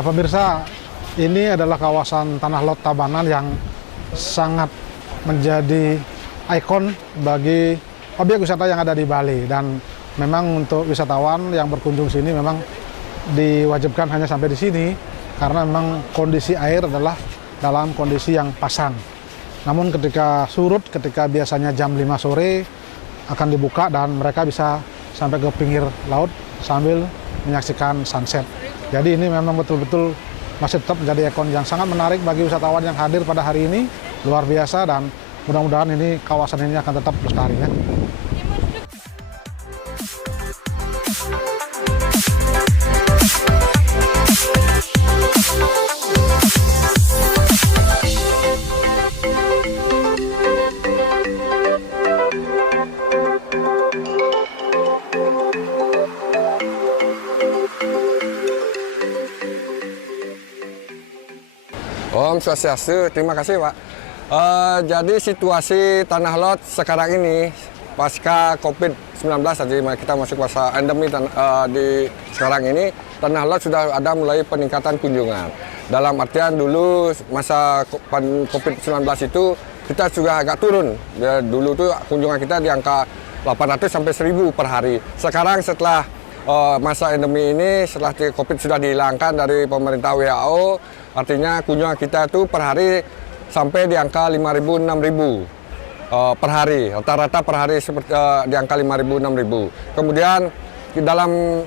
Nah, pemirsa, ini adalah kawasan Tanah Lot Tabanan yang sangat menjadi ikon bagi objek wisata yang ada di Bali. Dan memang untuk wisatawan yang berkunjung sini memang diwajibkan hanya sampai di sini karena memang kondisi air adalah dalam kondisi yang pasang. Namun ketika surut, ketika biasanya jam 5 sore akan dibuka dan mereka bisa sampai ke pinggir laut sambil menyaksikan sunset. Jadi ini memang betul-betul masih tetap menjadi ikon yang sangat menarik bagi wisatawan yang hadir pada hari ini. Luar biasa, dan mudah-mudahan ini kawasan ini akan tetap lestari ya. Om Swastiastu, terima kasih Pak. Jadi situasi Tanah Lot sekarang ini pasca COVID-19, jadi kita masuk masa endemi di sekarang ini, Tanah Lot sudah ada mulai peningkatan kunjungan. Dalam artian dulu masa COVID-19 itu kita sudah agak turun. Ya, dulu tuh kunjungan kita di angka 800 sampai 1000 per hari. Sekarang setelah masa endemi ini, setelah COVID sudah dihilangkan dari pemerintah WHO, artinya kunjungan kita itu per hari sampai di angka 5.000-6.000 per hari. Rata-rata per hari seperti di angka 5.000-6.000. Kemudian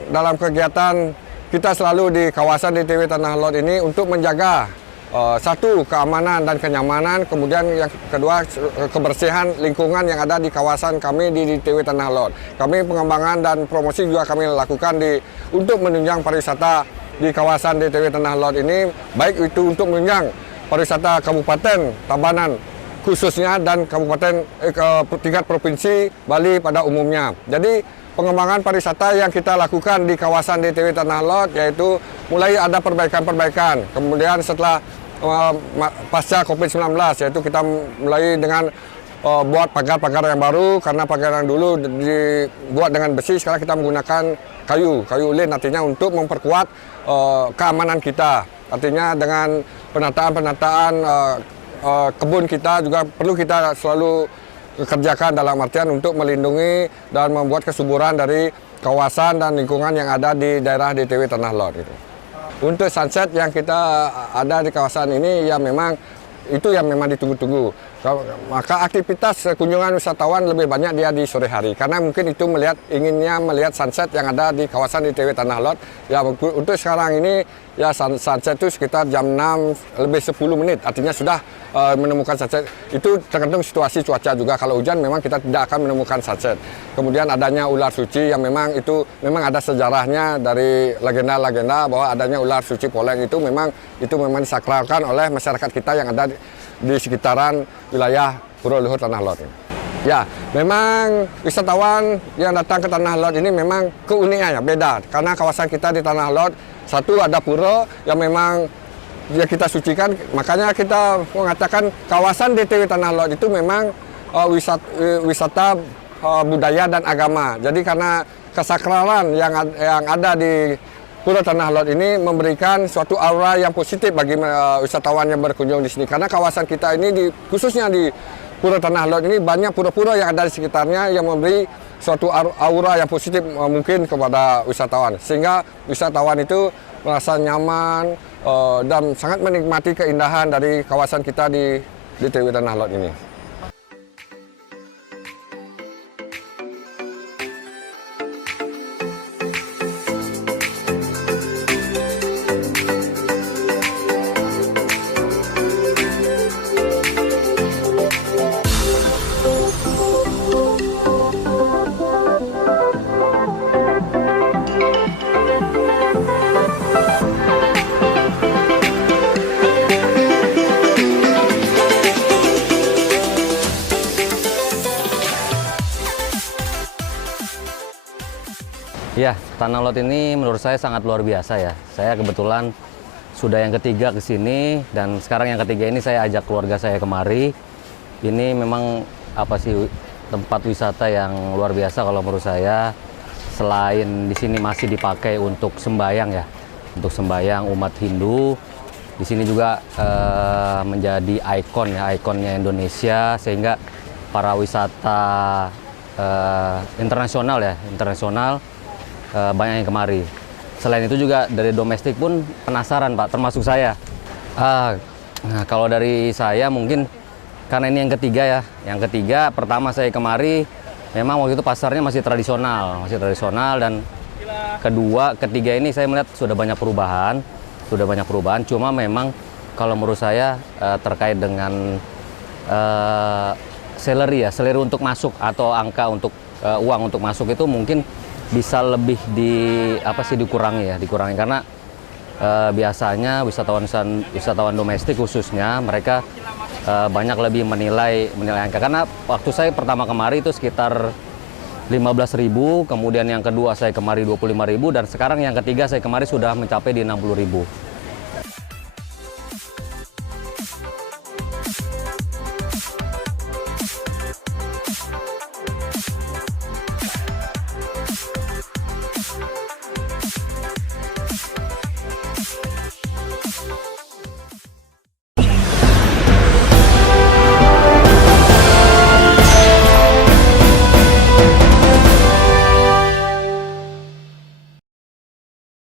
dalam kegiatan kita selalu di kawasan DTW Tanah Lot ini untuk menjaga satu, keamanan dan kenyamanan, kemudian yang kedua, kebersihan lingkungan yang ada di kawasan kami di DTW Tanah Lot. Kami pengembangan dan promosi juga kami lakukan untuk menunjang pariwisata di kawasan DTW Tanah Lot ini, baik itu untuk menunjang pariwisata Kabupaten Tabanan khususnya dan Kabupaten tingkat Provinsi Bali pada umumnya. Jadi pengembangan pariwisata yang kita lakukan di kawasan DTW Tanah Lot yaitu mulai ada perbaikan-perbaikan. Kemudian setelah pasca COVID-19, yaitu kita mulai dengan buat pagar-pagar yang baru, karena pagar yang dulu dibuat dengan besi, sekarang kita menggunakan kayu ulin, artinya untuk memperkuat keamanan kita. Artinya dengan penataan kebun kita juga perlu kita selalu kerjakan dalam artian untuk melindungi dan membuat kesuburan dari kawasan dan lingkungan yang ada di daerah DTW Tanah Lot gitu. Untuk sunset yang kita ada di kawasan ini ya memang itu yang memang ditunggu-tunggu. Maka aktivitas kunjungan wisatawan lebih banyak dia di sore hari karena mungkin itu inginnya melihat sunset yang ada di kawasan DTW Tanah Lot. Ya untuk sekarang ini ya sunset itu sekitar jam 6 lebih 10 menit, artinya sudah menemukan sunset. Itu tergantung situasi cuaca juga. Kalau hujan memang kita tidak akan menemukan sunset. Kemudian adanya ular suci yang memang ada sejarahnya dari legenda-legenda bahwa adanya ular suci Poleng itu memang disakralkan oleh masyarakat kita yang ada di sekitaran wilayah Pura Luhur Tanah Lot. Ya, memang wisatawan yang datang ke Tanah Lot ini memang keunikannya beda karena kawasan kita di Tanah Lot, satu ada pura yang memang ya kita sucikan, makanya kita mengatakan kawasan DTW Tanah Lot itu memang wisata budaya dan agama. Jadi karena kesakralan yang ada di Pura Tanah Lot ini memberikan suatu aura yang positif bagi wisatawan yang berkunjung di sini. Karena kawasan kita ini khususnya di Pura Tanah Lot ini banyak pura-pura yang ada di sekitarnya yang memberi suatu aura yang positif mungkin kepada wisatawan. Sehingga wisatawan itu merasa nyaman dan sangat menikmati keindahan dari kawasan kita di DTW Tanah Lot ini. Ya, Tanah Lot ini menurut saya sangat luar biasa ya. Saya kebetulan sudah yang ketiga ke sini dan sekarang yang ketiga ini saya ajak keluarga saya kemari. Ini memang tempat wisata yang luar biasa kalau menurut saya. Selain di sini masih dipakai untuk sembayang ya. untuk sembahyang umat Hindu. Di sini juga menjadi ikon ya, ikonnya Indonesia, sehingga para wisata internasional banyak yang kemari. Selain itu juga dari domestik pun penasaran Pak, termasuk saya. Nah, kalau dari saya mungkin karena ini yang ketiga ya. Yang ketiga, pertama saya kemari memang waktu itu pasarnya masih tradisional dan ketiga ini saya melihat sudah banyak perubahan. Cuma memang kalau menurut saya terkait dengan salary untuk masuk atau angka untuk uang untuk masuk itu mungkin bisa lebih dikurangi karena biasanya wisatawan domestik khususnya mereka banyak lebih menilai angka, karena waktu saya pertama kemari itu sekitar 15.000, kemudian yang kedua saya kemari 25.000, dan sekarang yang ketiga saya kemari sudah mencapai di 60.000.